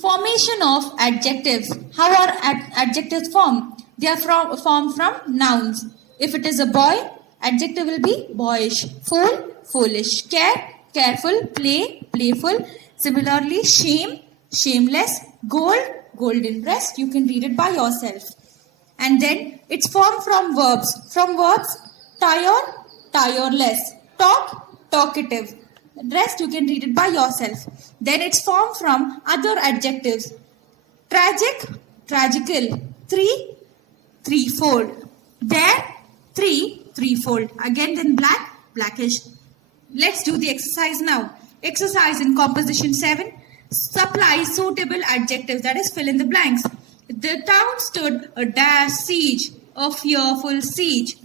Formation of adjectives. How are adjectives formed? They are formed from nouns. If it is a boy, adjective will be boyish. Fool, foolish. Care, careful. Play, playful. Similarly, shame, shameless. Gold, golden breast. You can read it by yourself. And then it's formed from verbs. From verbs, tire, tireless. Talk, talkative. The rest you can read it by yourself. Then it's formed from other adjectives. Tragic, tragical. Three, threefold. There, three, threefold. Again then black, blackish. Let's do the exercise now. Exercise in composition 7. Supply suitable adjectives, that is fill in the blanks. The town stood a dash siege, a fearful siege.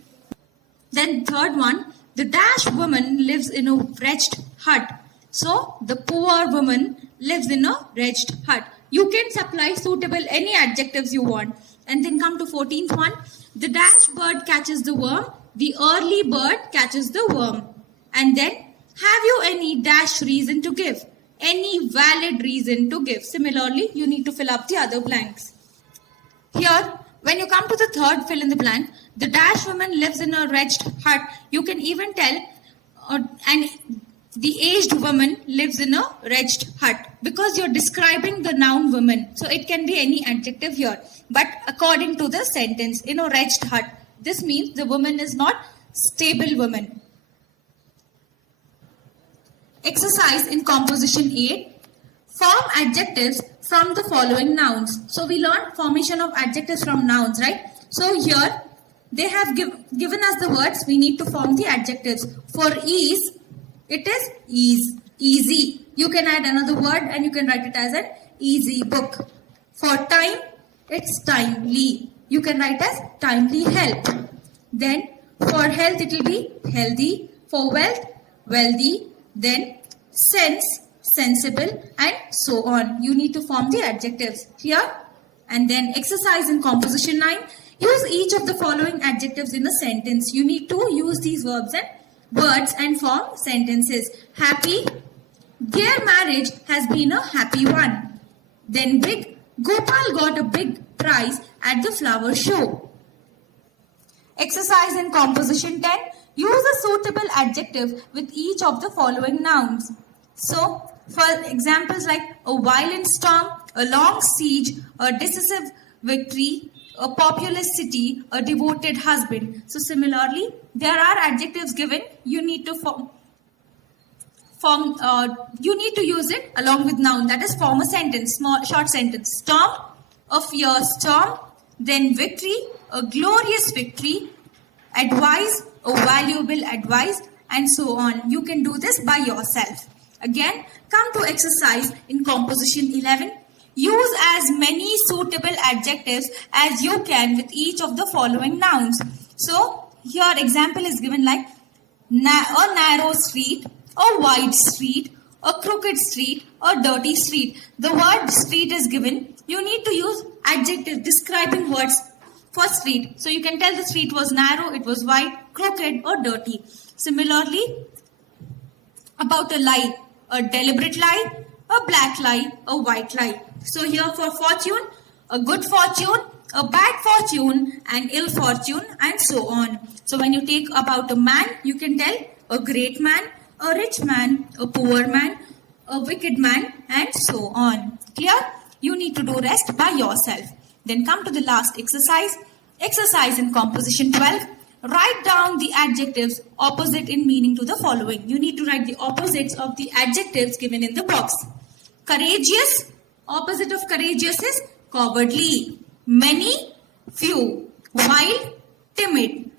Then third one, the dash woman lives in a wretched hut. So the poor woman lives in a wretched hut. You can supply suitable any adjectives you want. And then come to 14th one. The dash bird catches the worm. The early bird catches the worm. And then have you any dash reason to give? Any valid reason to give. Similarly, you need to fill up the other blanks. Here, when you come to the third fill in the blank, the dash woman lives in a wretched hut. You can even tell, and the aged woman lives in a wretched hut, because you're describing the noun woman. So it can be any adjective here. But according to the sentence, in a wretched hut, this means the woman is not stable woman. Exercise in composition 8. Form adjectives from the following nouns. So we learned formation of adjectives from nouns, right? So here they have given us the words. We need to form the adjectives. For ease, it is ease, easy. You can add another word and you can write it as an easy book. For time, it's timely. You can write as timely help. Then for health, it will be healthy. For wealth, wealthy. Then sense, sensible, and so on. You need to form the adjectives here. And then exercise in composition 9. Use each of the following adjectives in a sentence. You need to use these verbs and words and form sentences. Happy, their marriage has been a happy one. Then big, Gopal got a big prize at the flower show. Exercise in composition 10. Use a suitable adjective with each of the following nouns. So, for examples like a violent storm, a long siege, a decisive victory, a populous city, a devoted husband. So, similarly, there are adjectives given. You need to you need to use it along with noun. That is, form a sentence, small short sentence. Storm, a fierce storm. Then victory, a glorious victory. Advice, a valuable advice, and so on. You can do this by yourself. Again, come to exercise in composition 11. Use as many suitable adjectives as you can with each of the following nouns. So, here example is given like a narrow street, a wide street, a crooked street, a dirty street. The word street is given. You need to use adjectives describing words for street. So, you can tell the street was narrow, it was wide, crooked, or dirty. Similarly, about a lie, a deliberate lie, a black lie, a white lie. So here for fortune, a good fortune, a bad fortune, and ill fortune, and so on. So when you take about a man, you can tell a great man, a rich man, a poor man, a wicked man, and so on. Clear? You need to do rest by yourself. Then come to the last exercise. Exercise in composition 12. Write down the adjectives opposite in meaning to the following. You need to write the opposites of the adjectives given in the box. Courageous, opposite of courageous is cowardly. Many, few. Wild, timid.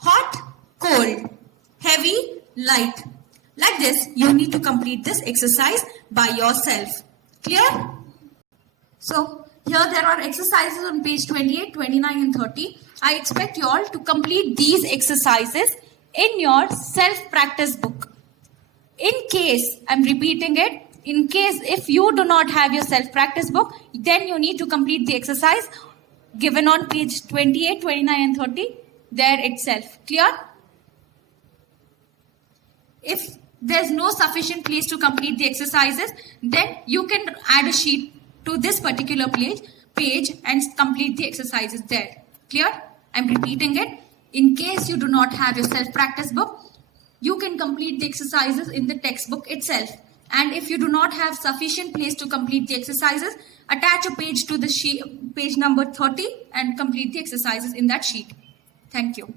Hot, cold. Heavy, light. Like this, you need to complete this exercise by yourself. Clear? So, here there are exercises on page 28, 29 and 30. I expect you all to complete these exercises in your self-practice book. In case, I'm repeating it, in case if you do not have your self-practice book, then you need to complete the exercise given on page 28, 29 and 30 there itself. Clear? If there's no sufficient place to complete the exercises, then you can add a sheet to this particular page and complete the exercises there. Clear? I'm repeating it. In case you do not have your self-practice book, you can complete the exercises in the textbook itself. And if you do not have sufficient place to complete the exercises, attach a page to the sheet, page number 30, and complete the exercises in that sheet. Thank you.